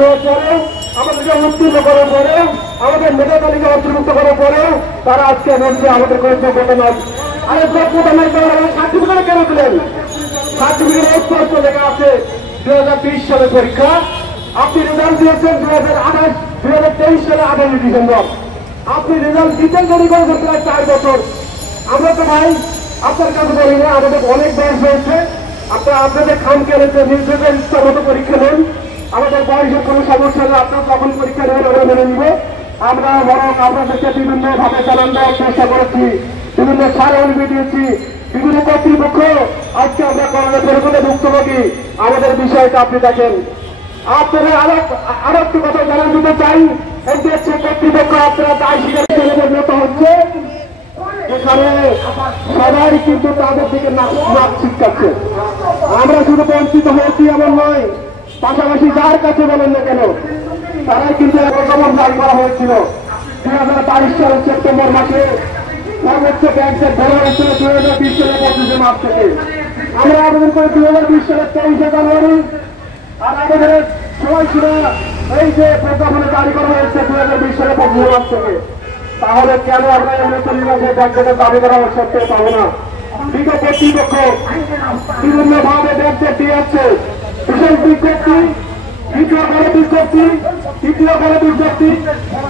নেওয়ার পরেও, আমাদেরকে উত্তীর্ণ করার পরেও, আমাদের মেধা তালিকা অন্তর্ভুক্ত করার পরেও তারা আজকে বলছে আমাদের কোনো যোগ্যতা নয়। আরে যোগ্যতা নয়, তারা সার্টিফিকেট কেন দিলেন? সার্টিফিকেট স্পষ্ট লেখা আছে 2020 সালের পরীক্ষা, আপনি রেজাল্ট দিয়েছেন 2023 সালে 28 ডিসেম্বর। আপনি রেজাল্ট দিতেন দেরি করে করতে 4 বছর। আমরা তো ভাই আপনার কাছে বলি না, আমাদের অনেক বয়স হয়েছে, আপনাদের খাম কেনেছে, নিজেদের ইচ্ছা মতো পরীক্ষা নেন। আমাদের বয়সের কোনো সমস্যা নেই, আপনার যখন পরীক্ষা নেবেন আমরা মেনে নিব। আমরা বরং আপনাদেরকে বিভিন্ন ভাবে জানান দেওয়ার চেষ্টা করেছি, বিভিন্ন সারণী দিয়েছি, বিভিন্ন কর্তৃপক্ষ। আজকে আমরা করোনা পরিবর্তনে ভুক্তভোগী, আমাদের বিষয়টা আপনি দেখেন। আপনাদের আরো একটি কথা জানান দিতে চাই, এনটিএসসি কর্তৃপক্ষ আপনারা দায় স্বীকার করে পরিণত হচ্ছে। এখানে সবাই কিন্তু তাদের দিকে নাক ছিটকাচ্ছে। আমরা শুধু বঞ্চিত হয়েছি এমন নয়, পাশাপাশি যার কাছে বলেন না কেন তারাই কিন্তু প্রজ্ঞাপন জারি করা হয়েছিল 2022 সালের সেপ্টেম্বর মাসে। সর্বোচ্চ ব্যাংকের ধরা হয়েছিল 2020 সালের 25 মার্চ থেকে। আমরা আবেদন করি 2020 সালের 23 জানুয়ারি, আর আমাদের সময় ছিল এই যে প্রজ্ঞাপন জারি করা হয়েছে 2020 সালের 25 মার্চ থেকে। তাহলে কেন আমরা এমনিতে নির্বাচনের ব্যাংকের দাবি করা সত্ত্বেও পাবো না? বিগত কর্তৃপক্ষ বিভিন্ন ভাবে ব্যাংকে দিয়ে যাচ্ছে, বিশেষ বিজ্ঞপ্তি, দ্বিতীয় বড় বিজ্ঞপ্তি, তৃতীয় বড় বিজ্ঞপ্তি,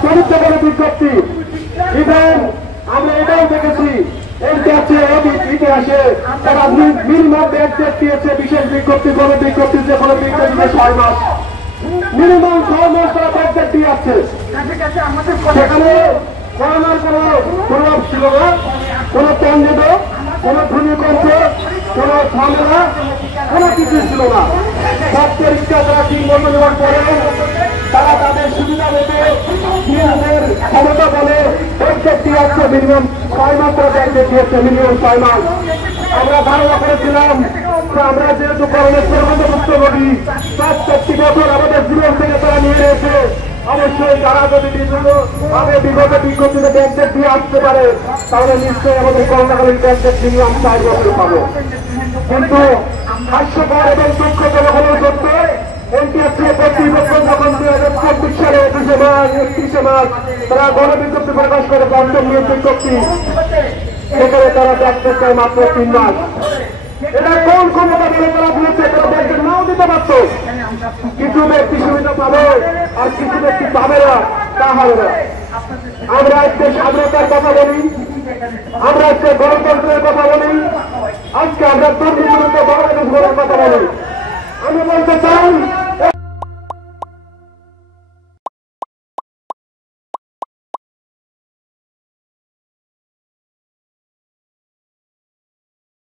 চতুর্থ বড় বিজ্ঞপ্তি। ইভেন আমরা এটাও দেখেছি ইতিহাসে তারা মিনিমাম ব্যাংকে দিয়েছে বিশেষ বিজ্ঞপ্তি, বড় বিজ্ঞপ্তি, যে কোনো বিজ্ঞপ্তিতে 6 মাস, মিনিমাম 6 মাস তারা ব্যাংকে দিয়ে যাচ্ছে। সেখানে করোনার কোনো প্রভাব ছিল না, কোনো পঞ্জিত, কোনো ভূমিকম্প, কোনো ঝামেলা, কোনো কিছু ছিল না। সব পরীক্ষা তারা ঠিক মতো নেওয়ার পরে তারা তাদের সুবিধা মতো নিজেদের ক্ষমতা বলে ব্যাংকে দিয়ে আসছে। মিনিমাম 6 মাস তারা ব্যাংকে দিয়েছে, মিনিমাম 6 মাস। আমরা ধারণা করেছিলাম আমরা যেহেতু করোনার প্রবন্ধভুক্ত রোগী, 65 বছর আমাদের জীবন থেকে তারা নিয়ে রয়েছে, অবশ্যই তারা যদি বিভিন্নভাবে বিগত বিজ্ঞপ্তিতে ব্যাংকে দিয়ে আসতে পারে তাহলে নিশ্চয়ই আমাদের করোনাকালীন ব্যাংকের মিনিমাম 4 বছর পাবো। কিন্তু হাস্যকর এবং দুঃখজনক হলেও সত্য, এনটিএসসি কর্তৃপক্ষ যখন 2024 সালে 31 মার্চ তারা গণবিজ্ঞপ্তি প্রকাশ করে পঞ্চম নিয়োগ বিজ্ঞপ্তি, সেখানে তারা ব্যাংকে চায় মাত্র 3 মাস। এটা কোন ক্ষমতা দিয়ে তারা বলেছে? তারা ব্যাংকে নাও দিতে পারত। কিছু ব্যক্তি সুবিধা পাবে আর কিছু ব্যক্তি পাবে না, তা হবে না। আমরা আজকে স্বাধীনতার কথা বলি, আমরা আজকে গণতন্ত্রের কথা বলি, আজকে আমরা দুর্নীতির বিরুদ্ধে বাংলাদেশ গড়ার কথা বলি। আমি বলতে চাই